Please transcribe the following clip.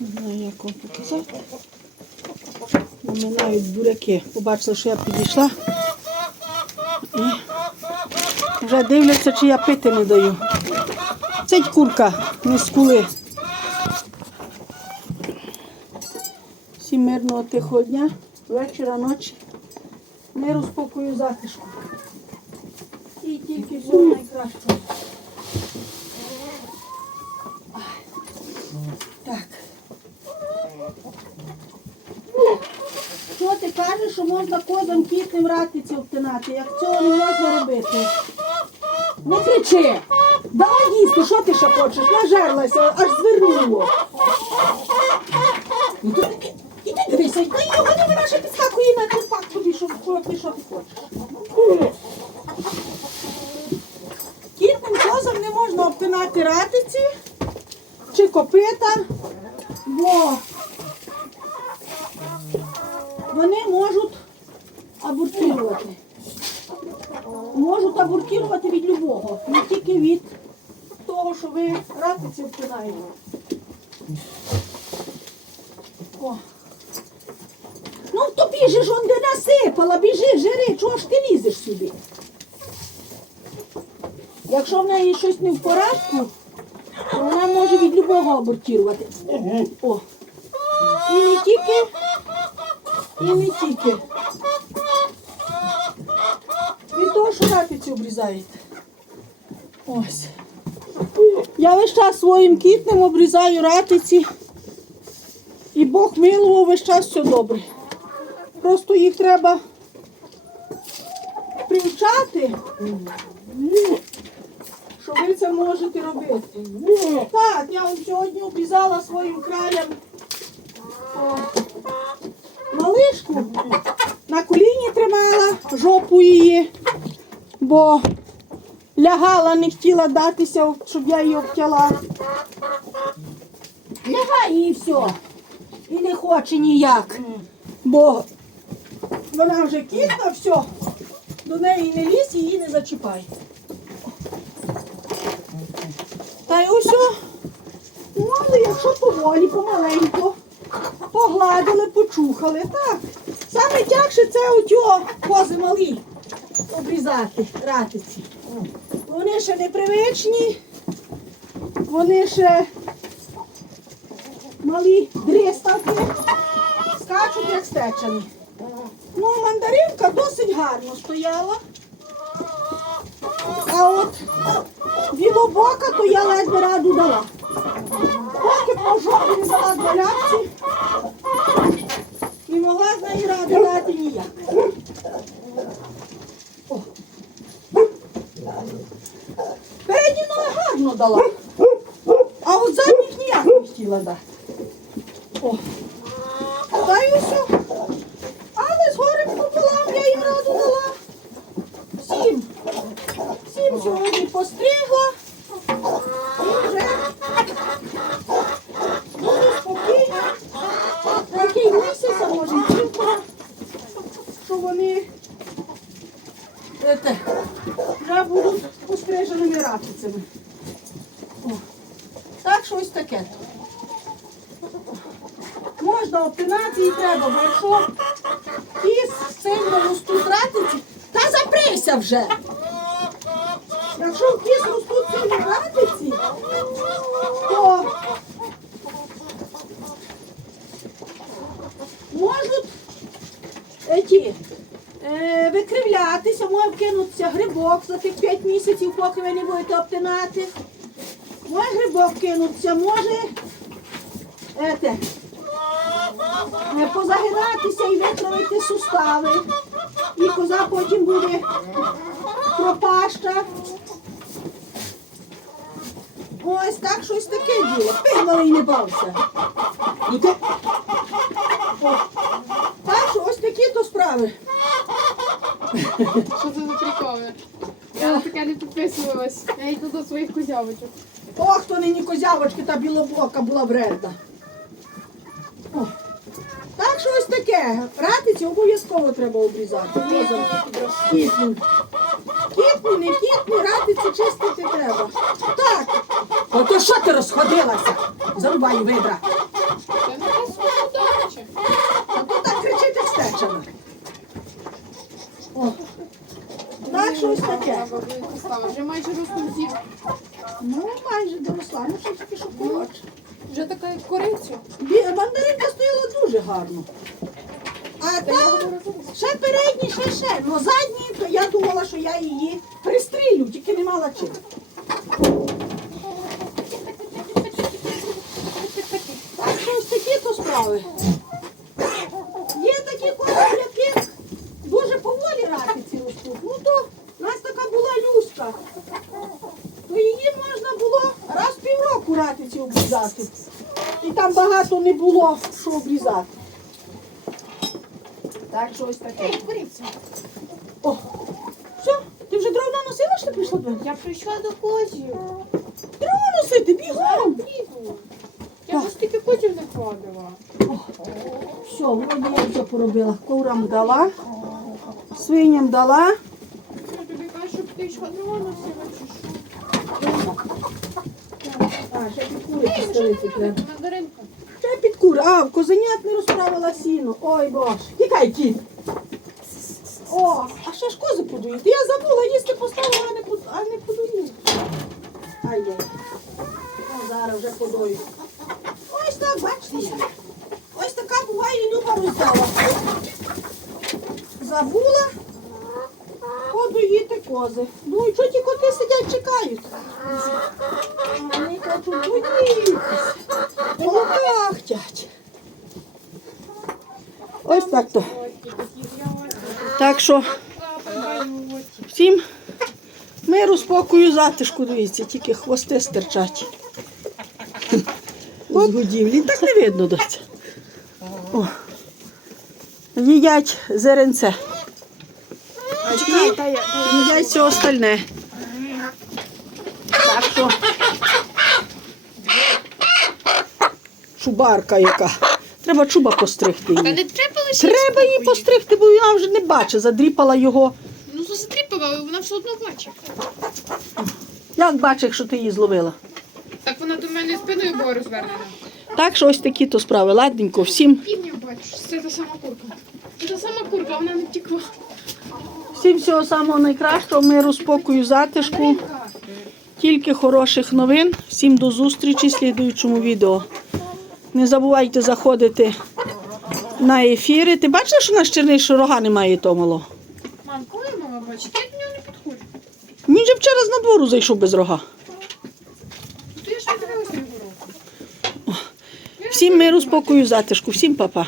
Не знаю, як вам показати. Наминають буряки. Побачили, що я підійшла. І вже дивляться, чи я пити не даю. Це курка, не скули. Всім мирного тихого дня, вечора, ночі. Миру, спокою, затишку. І тільки всього найкращого. Так. Кажеш, що можна козам кітним ратиці втинати? Як цього не можна робити? Не кричи! Давай їсти, що ти ще хочеш? Нажерлася, аж звернуло. Ну то таки, іди дивися, та його не вона ще підскакує на черпак тобі, що, ти- що ти хочеш. Кітним козам не можна обтинати ратиці чи копита, бо вони можуть абортувати. Можуть абортувати від любого, не тільки від того, що ви ратиці. О. Ну то біжиш, он де насипала, біжи, жири, чого ж ти лізеш сюди? Якщо в неї щось не в порядку, то вона може від любого абортувати. О. І не тільки, і не тільки. Від того, що ратиці обрізаєте. Ось. Я весь час своїм кітнем обрізаю ратиці. І Бог милував весь час все добре. Просто їх треба привчати, що ви це можете робити. Так, я вам сьогодні обрізала своїм кралям о, малишку. На коліні тримала жопу її, бо лягала, не хотіла датися, щоб я її обтяла. Лягай і все. І не хоче ніяк. Бо вона вже кітна, все. До неї не лізь, її не зачіпай. Та й усе. Ну, але якщо поволі, помаленьку, погладили, почухали, так. Саме тягше це у тього кози малі обрізати, ратиці. Вони ще непривичні, вони ще малі дриставки, скачуть як стечені. Ну, мандаринка досить гарно стояла. А от білобока, то я ледве раду дала. Поки по жопі не дала двалятці, не могла з неї ради дати ніяк. О. Передні ноги гарно дала. А от задніх ніяк не хотіла дати. О. Та й усе. Але з горем пополам я їм раду дала. Всім. Всім сьогодні постригла. І вже дуже спокійно. Такий місяць, а може й що вони е, вже будуть постриженими ратицями. О. Так що ось таке. Можна обтинати і треба, бо якщо кіс сильно ростуть ратиці, та заприся вже. Якщо кіс ростуть сильно ратиці, то можуть еті, е, викривлятися, може вкинутися грибок за тих 5 місяців, поки ви не будете обтинати. Може грибок кинутися, може ете, е, позагинатися і витравити сустави. І коза потім буде пропаща. Ось так щось таке діло. Пий малий не бався. Ну ти. Так що ось такі то справи. Що це за приколи? Я на таке не підписувалась. Я йду до своїх козявочок. Ох, то нині козявочки та білобока була вредна. Так що ось таке. Ратиці обов'язково треба обрізати. Кітні. Кітні, не кітні, ратиці чистити треба. Так. Ото що ти розходилася? Зарубай свободаче. А то так кричити стечено. О. Так, щось таке. Вже майже розкрутів. Ну, майже доросла, ну що таке, що коротше. Вже така як кориця. Мандаринка стояла гарно. А Та я та говорю зараз. ще передні, ще ще. Ну задні, то я думала, що я її пристрілю, тільки не мала чим. Так що ось такі то справи. Є такі які дуже поволі ратиці ростуть. Ну то у нас така була люська. То її можна було раз в півроку ратиці обрізати. І там багато не було, що обрізати. Так, що ось таке. Кориця. О, все, ти вже дрова носила, що ти прийшла до мене? Я прийшла до козів. Дрова носити, бігом! Піду. Я ж стільки котів не ходила. Все, вроді я все поробила. Коврам дала, свиням дала. Я тобі кажу, щоб ти йшла дрова носила чи що? А, ще під кури поставити треба. Мандаринка. Ще під кури. А, в козенят не розправила сіно. Ой, боже. Тікай, кіт. О, а ще ж кози подують. Я забула, їсти поставила, а не, под... а не подуїла. Ай-яй. О, зараз вже подою. Ось так, бачите. Ось така буває Люба роздала. Забула подоїти кози. Ну і що ті коти сидять, чекають? Вони хочуть доїтись. Молока хотять. Ось так то. Так що всім миру, спокою, затишку, дивіться, тільки хвости стирчать. З годівлі. Так не видно доця. О. Їдять зеренце. Їдять все остальне. Так що. Чубарка яка. Треба чуба постригти Та її. не треба лише. Треба її постригти, бо вона вже не бачить, задріпала його. Ну, затріпала, але вона все одно бачить. Як бачить, якщо ти її зловила. Так вона до мене спиною була розвернена. Так що ось такі то справи. Ладненько, всім, Півня бачиш, це та сама курка. Це та сама курка, вона не втекла. всім всього самого найкращого, миру, спокою, затишку. Тільки хороших новин. Всім до зустрічі в слідуючому відео. Не забувайте заходити на ефіри. Ти бачиш, що наш черний що рога немає то мало? Мам, коли мама бачить? Я до нього не підходжу. Він же вчора з надвору зайшов без рога. То ж не дивилася його року. Всім миру, спокою, затишку, всім па-па.